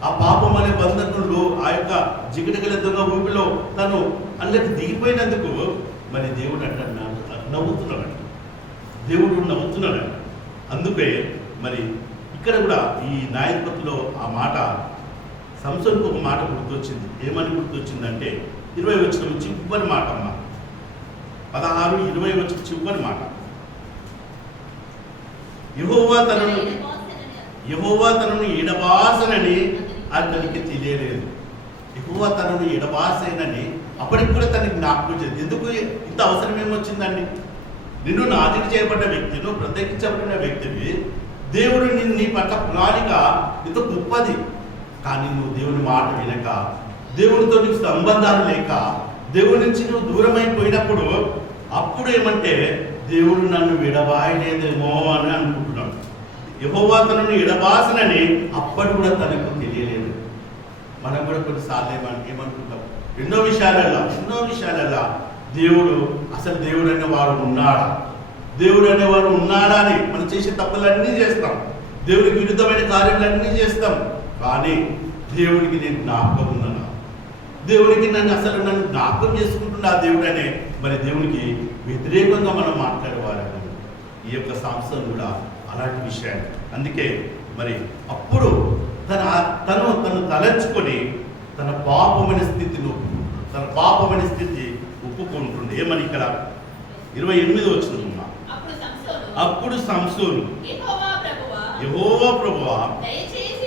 ఆ పాపం అనే బంధకంలో ఆ యొక్క జిగటగల దొంగ ఊపిలో తను అందులోకి దిగిపోయినందుకు మరి దేవుడు నవ్వుతున్నాడు. అందుకే మరి ఇక్కడ కూడా ఈ న్యాయాధిపతిలో ఆ మాట సంసోనుకు ఒక మాట గుర్తొచ్చింది. ఏమని గుర్తొచ్చిందంటే 20 వచనం చివరి మాట అమ్మ, 16-20 వచనం చివరి మాట. యెహోవా తనను ఎడబాసనని అతనికి తెలియలేదు. యెహోవా తనను ఎడబాసనని అప్పటికి కూడా తనకి జ్ఞాపకం చేయదు. ఎందుకు ఇంత అవసరం ఏమొచ్చిందండి? నిన్ను నాజీరు చేయబడ్డ వ్యక్తి, నువ్వు ప్రత్యేకించబడిన వ్యక్తివి. దేవుడు నీ పట్ల ప్రణాళిక ఇంత గొప్పది. కానీ నువ్వు దేవుని మాట వినక, దేవునితో నీకు సంబంధాలు లేక, దేవుడి నుంచి నువ్వు దూరమైపోయినప్పుడు అప్పుడు ఏమంటే దేవుడు నన్ను విడబాయలేదేమో అని అనుకుంటున్నాడు. యెహోవా తనను ఎడబాసనని అప్పటి కూడా తనకు తెలియలేదు. మనం కూడా కొన్నిసార్లు ఏమనుకుంటాం, ఎన్నో విషయాలలో దేవుడు అనేవాడు ఉన్నాడా అని మనం చేసే తప్పులన్నీ చేస్తాం, దేవునికి విరుద్ధమైన కార్యాలన్నీ చేస్తాం. కానీ దేవుడికి నేను జ్ఞాపకం ఉన్నాను, దేవునికి నన్ను జ్ఞాపకం చేసుకుంటున్నా దేవుడు అనే మరి దేవునికి వ్యతిరేకంగా మనం మాట్లాడేవారు. ఈ యొక్క సంస్థను కూడా అలాంటి విషయాన్ని. అందుకే మరి అప్పుడు తను తలంచుకొని తన పాపమైన స్థితి ఒప్పుకుంటుండే. ఏమని ఇక్కడ 28 వచ్చింది. అప్పుడు సంసోను యెహోవా ప్రభువా దయచేసి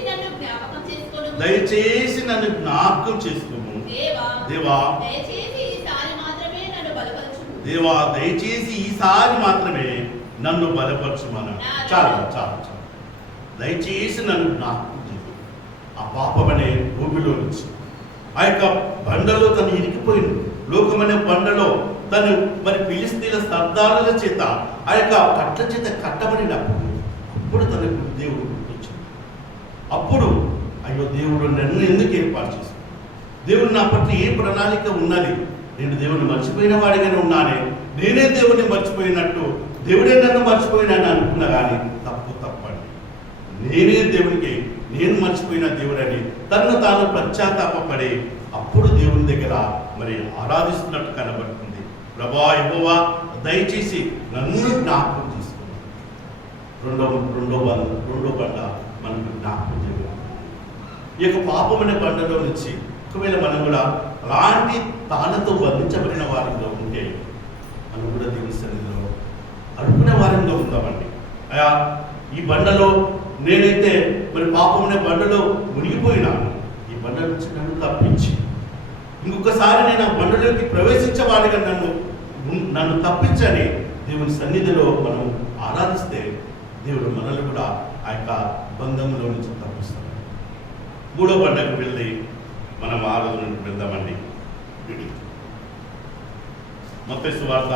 నన్ను జ్ఞాపకం చేసుకోము, దేవా దయచేసి ఈసారి మాత్రమే నన్ను బలపరచుమన్నాడు. చాలు దయచేసి నన్ను జ్ఞాపకం చేసుకో. పాపమనే భూమిలో నుంచి. ఆ యొక్క బండలో తను ఇరికిపోయింది. లోకమనే బండలో తను మరి ఫిలిస్తీన్ల సర్దారుల చేత ఆ యొక్క కట్ల చేత కట్టబడినప్పుడు అప్పుడు తనకు దేవుడు గుర్తొచ్చింది. అప్పుడు అయ్యో దేవుడు నన్ను ఎందుకు ఏర్పాటు చేశాడు, దేవుడు నా పట్ల ఏ ప్రణాళిక ఉన్నది, నేను దేవుడిని మర్చిపోయిన వాడిగానే ఉన్నానే, నేనే దేవుడిని మర్చిపోయినట్టు దేవుడే నన్ను మర్చిపోయినాను అనుకున్నా కానీ తప్పండి. నేనే దేవునికి నేను మర్చిపోయిన దేవుడని తనను తాను పశ్చాత్తాపడి అప్పుడు దేవుని దగ్గర మరి ఆరాధిస్తున్నట్టు కనబడుతుంది. ప్రభువా యెహోవా దయచేసి నన్ను జ్ఞాపకం చేసుకున్నాను. రెండో బండ మనకు జ్ఞాపకం చేయగలం. ఈ యొక్క పాపమనే బండలో నుంచి ఒకవేళ మనం కూడా అలాంటి తాళతో బంధించబడిన వారిలో ఉంటే మనం కూడా దేవుని సన్నిధిలో అడుగునే వారంగా ఉందామండి. అయా ఈ బండలో నేనైతే మరి పాపమనే బండలో మునిగిపోయినాను, ఈ బండ నుంచి నన్ను తప్పించి ఇంకొకసారి నేను ఆ బండలోకి ప్రవేశించేవాడిగా నన్ను తప్పించని దేవుని సన్నిధిలో మనం ఆరాధిస్తే దేవుడు మనల్ని కూడా ఆ యొక్క బంధంలో నుంచి తప్పిస్తాడు. మూడో బండకు వెళ్ళి మనం ఆరాధనకు వెళ్దామండి. మత్తయి సువార్త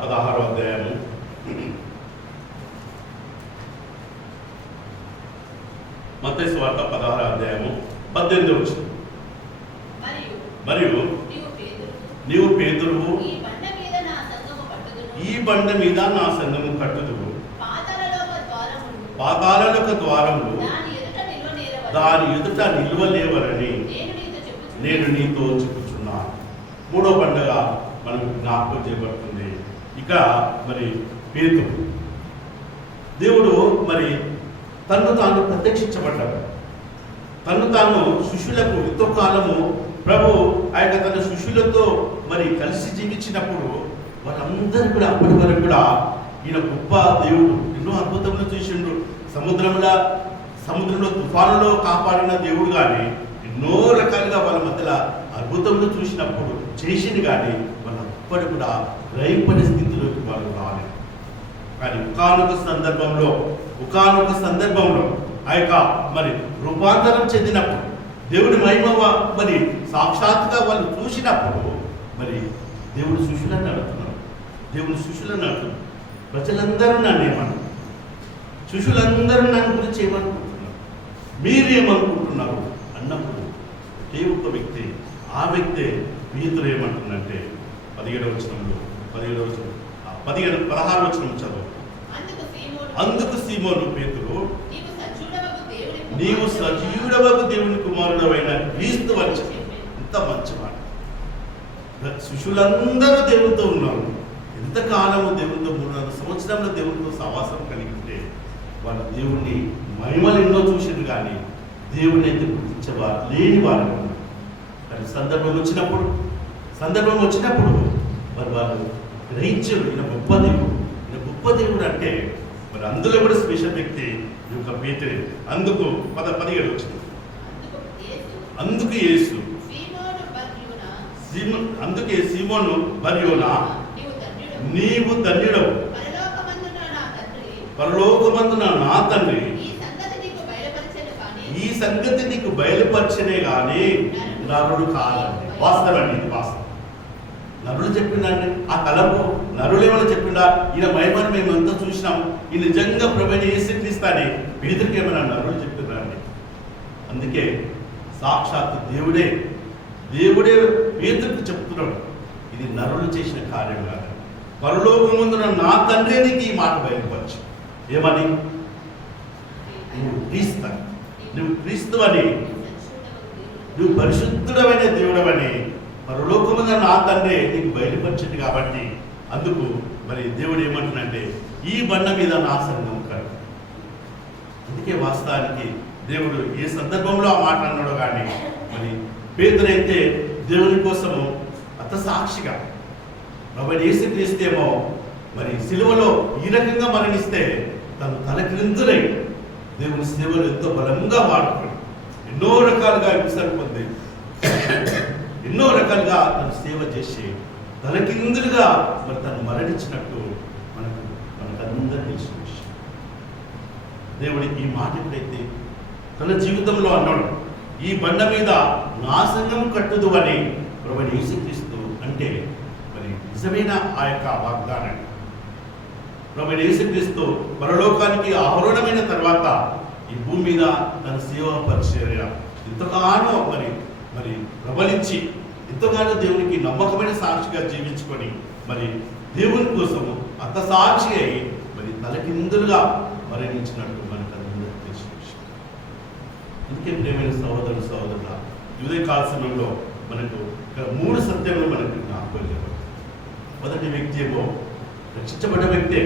16వ అధ్యాయము. మత్తయి సువార్త 16వ అధ్యాయము 18వ వచనం. మరియు నీవు పేతురువు, ఈ బండ మీద నా సంఘము కట్టుదువు, పాతాళలోక ద్వారములు దాని ఎదుట నిలువలేవరని నేను నీతో చెప్పుచున్నాను. మూడో బండగా మనకు జ్ఞాపకం చేయబడుతుంది. ఇక మరి పేతురు దేవుడు మరి తను తాను ప్రత్యక్షించబడ్డాడు. తను తాను శిష్యులకు ఎంతో కాలము ప్రభు ఆ యొక్క తన శిష్యులతో మరి కలిసి జీవించినప్పుడు వాళ్ళందరూ కూడా అప్పటి వరకు కూడా ఈయన గొప్ప దేవుడు, ఎన్నో అద్భుతములు చేసిండు. సముద్రంలో తుఫానులో కాపాడిన దేవుడు కానీ ఎన్నో రకాలుగా వాళ్ళ మధ్యలో అద్భుతములు చూసినప్పుడు చేసింది కానీ వాళ్ళు అప్పటి కూడా గ్రహింపని స్థితిలోకి వాళ్ళు రాలేదు. కానీ ఒకానొక సందర్భంలో ఆ యొక్క మరి రూపాంతరం చెందినప్పుడు దేవుడి మహిమ మరి సాక్షాత్తుగా వాళ్ళు చూసినప్పుడు మరి దేవుడు శిష్యులను అడుగుతున్నారు. ప్రజలందరూ నన్ను ఏమన్నారు, శిష్యులందరూ నన్ను గురించి ఏమనుకుంటున్నారు, మీరేమనుకుంటున్నారు అన్నప్పుడు ఒకే ఒక్క వ్యక్తి, ఆ వ్యక్తే పేతురు ఏమంటుందంటే 16వ వచనం చదువు. అందుకు సీమోను పేతురు, నీవు సజీవుడవగు దేవుని కుమారుడవైన క్రీస్తు అని చెప్పి. ఎంత మంచి మాట. శిష్యులందరూ దేవునితో ఉన్నారు. ఎంతకాలము దేవునితో 300 సంవత్సరంలో దేవునితో సహవాసం కలిగి ఉంటే వాళ్ళు దేవుణ్ణి మహిమలు ఎన్నో చూసింది కానీ దేవుని అయితే గుర్తించేవారు లేని వారు. కానీ సందర్భం వచ్చినప్పుడు మరి వాళ్ళు గ్రహించారు ఈయన గొప్ప దేవుడు అంటే మరి అందులో కూడా స్పెషల్ వ్యక్తి ఈ యొక్క పేతురే. అందుకు 17 వచ్చింది. అందుకే సీమోను బర్యోనా, నీవు ధన్యుడవు, పరలోకమందున నా తండ్రి ఈ సంగతి నీకు బయలుపరచనే కానీ నరుడు కాదండి. వాస్తవండి, ఇది వాస్తవం. నరుడు చెప్పిందండి. ఆ కలము నరులు ఏమైనా చెప్పిండా, ఈయన మహిమను మేము ఎంతో చూసినాం, ఈ నిజంగా ప్రభుని ఏసిస్తాని పేతురికి ఏమైనా నరులు చెప్తున్నారండి. అందుకే సాక్షాత్ దేవుడే పేతురికి చెప్తున్నాడు, ఇది నరులు చేసిన కార్యం కాదు, పరలోకమందున నా తండ్రి నీకు ఈ మాట బయలుపరచు. ఏమని? నువ్వు క్రీస్తువని, నువ్వు పరిశుద్ధుడమైన దేవుడవని పరలోకమున నా తండ్రి నీకు బయలుపరిచింది. కాబట్టి అందుకు మరి దేవుడు ఏమంటున్నాడంటే ఈ బండ మీద నా సంఘం కట్టు. అందుకే వాస్తవానికి దేవుడు ఏ సందర్భంలో ఆ మాట అన్నాడో కానీ మరి పేతురైతే దేవుని కోసము అత సాక్షిగా ప్రభువైన యేసుక్రీస్తేమో మరి సిలువలో ఈ రకంగా మరణిస్తే తను తలక్రిందులై దేవుని సేవలు ఎంతో బలంగా వాడుకోండి, ఎన్నో రకాలుగా విసరు పొంది ఎన్నో రకాలుగా తను సేవ చేసి తలకిందులుగా మరి తను మరణించినట్టు మనకందరూ తెలిసిన విషయం. దేవుడి ఈ మాట ఎప్పుడైతే తన జీవితంలో అన్నాడు, ఈ బండ మీద నా సంఘం కట్టుదు అని ప్రభువైన యేసుక్రీస్తు అంటే మరి నిజమైన ఆ యొక్క వాగ్దానాన్ని ప్రభువైన యేసుక్రీస్తు పరలోకానికి ఆరోహణమైన తర్వాత ఈ భూమి మీద తన సేవా పరిచర్య ఎంతగానో మరి ప్రబలించి ఎంతగానో దేవునికి నమ్మకమైన సాక్షిగా జీవించుకొని మరి దేవుని కోసము అంత సాక్షి అయి మరి తలకిందులుగా మరణించినట్టు మనకు అందరికీ తెలిసిన విషయం. అందుకే ప్రేమైన సహోదరుల ఉదయకాల సమయంలో మనకు ఇక్కడ 3 సత్యములు మనకు జ్ఞాపకం చేయబడతాయి. మొదటి వ్యక్తి ఏమో రక్షించబడ్డ వ్యక్తే,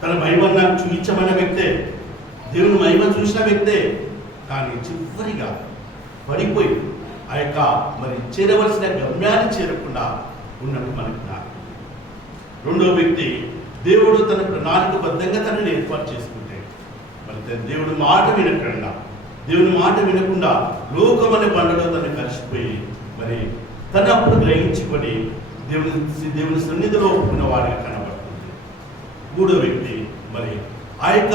తన మహిమను చూపించబడిన వ్యక్తే, దేవుని మహిమ చూసిన వ్యక్తే, కానీ చివరిగా పడిపోయి ఆ యొక్క మరి చేరవలసిన గమ్యాన్ని చేరకుండా ఉన్నట్టు మనకు జ్ఞాపకం. రెండో వ్యక్తి దేవుడు తన ప్రణాళికబద్ధంగా తనని ఏర్పాటు చేసుకుంటే మరి దేవుడి మాట వినకుండా లోకమనే బండలో తను కలిసిపోయి మరి తను అప్పుడు గ్రహించుకొని దేవుని సన్నిధిలో ఉన్నవాడిగా కనబడుతుంది. మూడో వ్యక్తి మరి ఆ యొక్క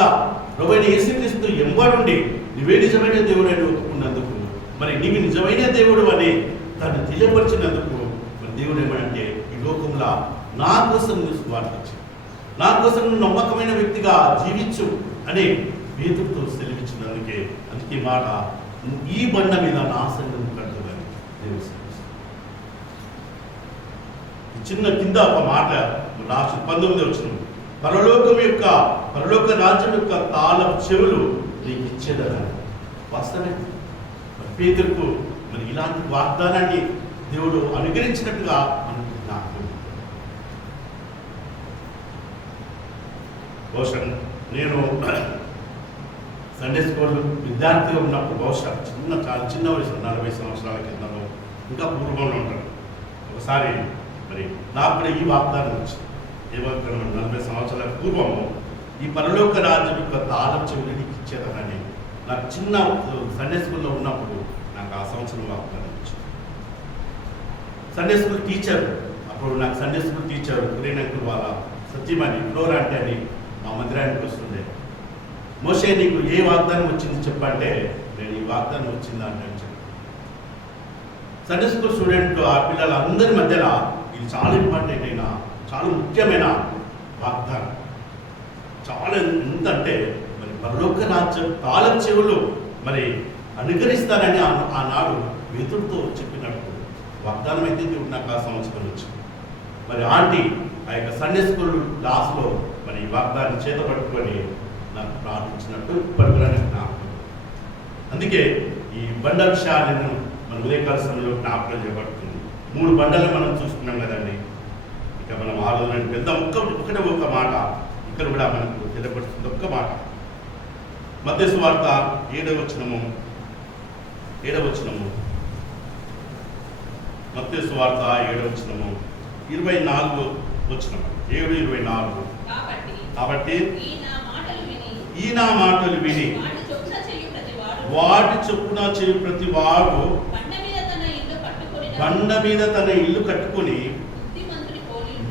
ప్రభువైన యేసుక్రీస్తు ఎంబడుండి నువ్వే నిజమైన దేవుడు అని ఒప్పుకున్నందుకు మరి నీవు నిజమైన దేవుడు అని తను తెలియపరిచినందుకు మరి దేవుడు ఏమంటే ఈ లోకంలో నా కోసం నువ్వు స్వార్థించు, నా కోసం నువ్వు నమ్మకమైన వ్యక్తిగా జీవించు అని పేతురుతో సెలవిచ్చినందుకే అందుకే మాట ఈ బండ మీద నా సంఘం కట్టుదని దేవుడు సెలవిస్తాడు. చిన్న కింద ఒక మాట రాసి 19 వచ్చిన పరలోక రాజ్యం యొక్క తాళం చెవులు నీకు ఇచ్చేదని. వాస్తవమే మరి పేతురుకు మరి ఇలాంటి వాగ్దానాన్ని దేవుడు అనుగ్రహించినట్టుగా మనకు జ్ఞాపకం. బహుశా నేను సండే స్కూల్ విద్యార్థిగా ఉన్నప్పుడు బహుశా చాలా చిన్న వయసు 40 సంవత్సరాల కిందలో ఇంకా పూర్వంలో ఉంటాను. ఒకసారి మరి నాకు కూడా ఈ వాగ్దానం వచ్చింది. ఏ వాగ్దానం? 40 సంవత్సరాల పూర్వము ఈ పరలోక రాజ్యం యొక్క తాళం చెవులు నీకు ఇచ్చేదనని నాకు చిన్న సండే స్కూల్లో ఉన్నప్పుడు నాకు ఆ సంవత్సరం వాగ్దానం వచ్చింది. సండే స్కూల్ టీచర్ అప్పుడు నాకు సండే స్కూల్ టీచర్ కురేనంకుల్ వాళ్ళ సత్యమని ఫ్లోర్ అంటే అని మా మందిరానికి వస్తుండే. మోషే నీకు ఏ వాగ్దానం వచ్చింది చెప్పంటే నేను ఈ వాగ్దానం వచ్చిందా అంటే చెప్పాను. సండే స్కూల్ స్టూడెంట్ ఆ పిల్లలందరి మధ్యలో ఇది చాలా ఇంపార్టెంట్ అయిన చాలా ముఖ్యమైన వాగ్దానం. చాలా ఎంతంటే మరి పరలోక రాజ్యం తాళం చెవులు మరి అనుగ్రహిస్తానని ఆనాడు పేతురుతో చెప్పినట్టు వాగ్దానం అయితే దేవుడు నాకు ఆ సంవత్సరం వచ్చింది. మరి ఆంటీ ఆ యొక్క సండే స్కూల్ క్లాస్లో మరి ఈ వాగ్దాన్ని చేత పట్టుకొని నాకు ప్రార్థించినట్టు పడుకునే జ్ఞాపకం. అందుకే ఈ బండ విషయాలను మన ఉదయకాల సమయంలో జ్ఞాపకం చేయబడుతుంది. 3 బండలు మనం చూసుకున్నాం కదండి. ఇక మనం ఆలోచన వెళ్దాం. ఒకటే ఒక మాట ఇక్కడ కూడా మనకు తెలియపడుతుంది. ఒక్క మాట మత్తయి సువార్త 7వ వచనము మత్తయి సువార్త 7వ వచనము 24వ వచనం 7:24. కాబట్టి ఈ నా మాటలు విని వాటి చొప్పున చేయు ప్రతి వాడు బండ మీద తన ఇల్లు కట్టుకొని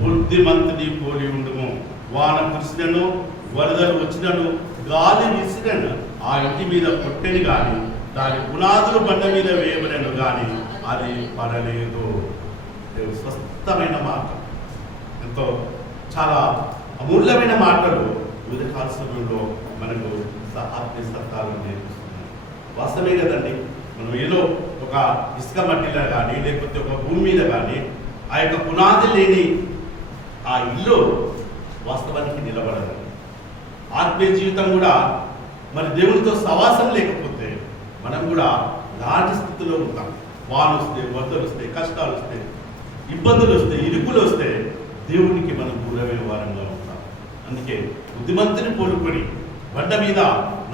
బుద్ధిమంతుని పోలి ఉండుము. వాన కురిసినను వరదలు వచ్చినను గాలి విసిరను ఆ ఇంటి మీద కొట్టెని గాని దాని పునాదులు బండ మీద వేయబడను గాని అది పడలేదు. స్వస్థమైన మాట, ఎంతో చాలా అమూల్యమైన మాటలు ఉదయకాల సమయంలో మనకు ఆత్మీయ సత్తాలు నేర్పిస్తున్నాయి. వాస్తవమే కదండి. మనం ఏదో ఒక ఇసుక మట్టిలో కానీ లేకపోతే ఒక భూమి మీద కానీ ఆ యొక్క పునాది లేని ఆ ఇల్లు వాస్తవానికి నిలబడదు. ఆత్మీయ జీవితం కూడా మరి దేవునితో సవాసం లేకపోతే మనం కూడా లాంటి స్థితిలో ఉంటాం. వాన వస్తే, వరదలు వస్తే, కష్టాలు వస్తే, ఇబ్బందులు వస్తే, ఇరుకులు వస్తే దేవునికి మనం దూరమైన వారంగా ఉంటాం. అందుకే బుద్ధిమంతుని పోలుకొని బండ మీద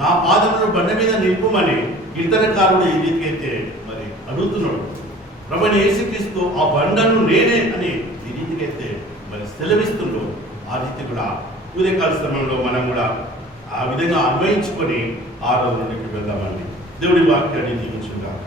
నా పాదములను బండ మీద నిలుపుమని కీర్తనకారుడు ఈ రీతికైతే మరి అడుగుతున్నాడు. ప్రభువైన యేసుక్రీస్తు ఆ బండను నేనే అని ఈ రీతికైతే మరి సెలవిస్తుండో ఆ రీతి కూడా ఉదయకాల సమయంలో మనం కూడా ఆ విధంగా అన్వయించుకొని ఆ రోజు నుండి వెళ్దామండి. దేవుడి వాక్యాన్ని దీవించుగాక.